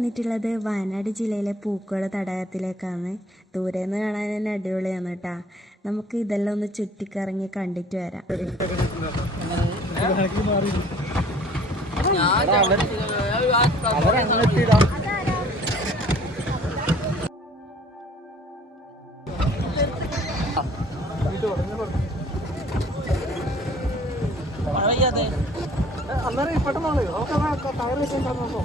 വന്നിട്ടുള്ളത് വയനാട് ജില്ലയിലെ പൂക്കോട് തടാകത്തിലേക്കാണ്. ദൂരെ നിന്ന് കാണാൻ തന്നെ അടിപൊളിയാണ് കേട്ടാ നമുക്ക് ഇതെല്ലാം ഒന്ന് ചുറ്റിക്കറങ്ങി കണ്ടിട്ട് വരാം. അന്നേരം പെട്ടെന്നാണ്. ടയർ വെച്ചിട്ടുണ്ടായിരുന്നോ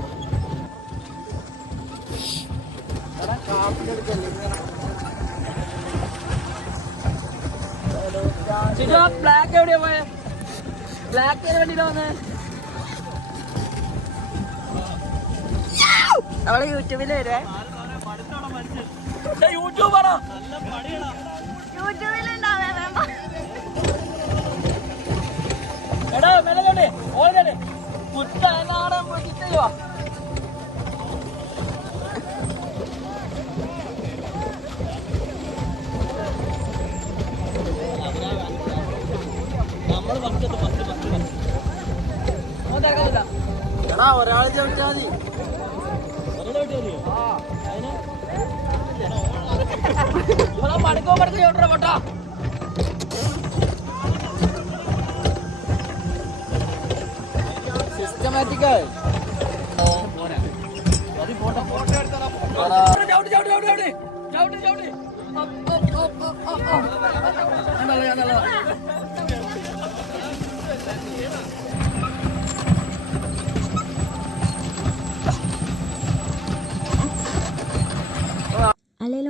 ഷിജോ ബ്ലാക്ക് എവിടെയാ പോയെ? ബ്ലാക്ക് ഏത് വണ്ടിയിലാ വന്നേ? അവിടെ യൂട്യൂബിൽ വരുവേ. യൂട്യൂബാണോ എടാ മെല്ലെ ഓരല്ലേ കുത്ത എന്നാടെ ചിത്തയോ എടാ ഒരാൾ ചോദിച്ചാൽ മതി. മണിക്കോ മണിക്കോ ചോട്ടാ പൊട്ടാ സിസ്റ്റമാറ്റിക് ചവിട്ടി ചവിട്ടി ചവിട്ടി ചവിട്ടി ചവിട്ടി ചവിട്ടി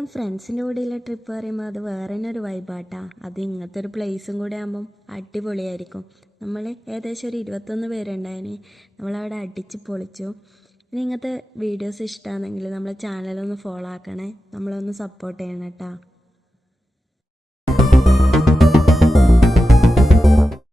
അല്ലെങ്കിലും ഫ്രണ്ട്സിന്റെ കൂടെയുള്ള ട്രിപ്പ് പറയുമ്പോൾ അത് വേറെ തന്നെ ഒരു വൈബാട്ടാ അത് ഇങ്ങനത്തെ ഒരു പ്ലേസും കൂടെ ആകുമ്പം അടിപൊളിയായിരിക്കും. നമ്മൾ ഏകദേശം ഒരു ഇരുപത്തൊന്ന് പേരുണ്ടായിന്. നമ്മളവിടെ അടിച്ച് പൊളിച്ചു. ഇനി ഇങ്ങനത്തെ വീഡിയോസ് ഇഷ്ടമാണെങ്കിൽ നമ്മളെ ചാനലൊന്ന് ഫോളോ ആക്കണേ. നമ്മളൊന്ന് സപ്പോർട്ട് ചെയ്യണം കേട്ടോ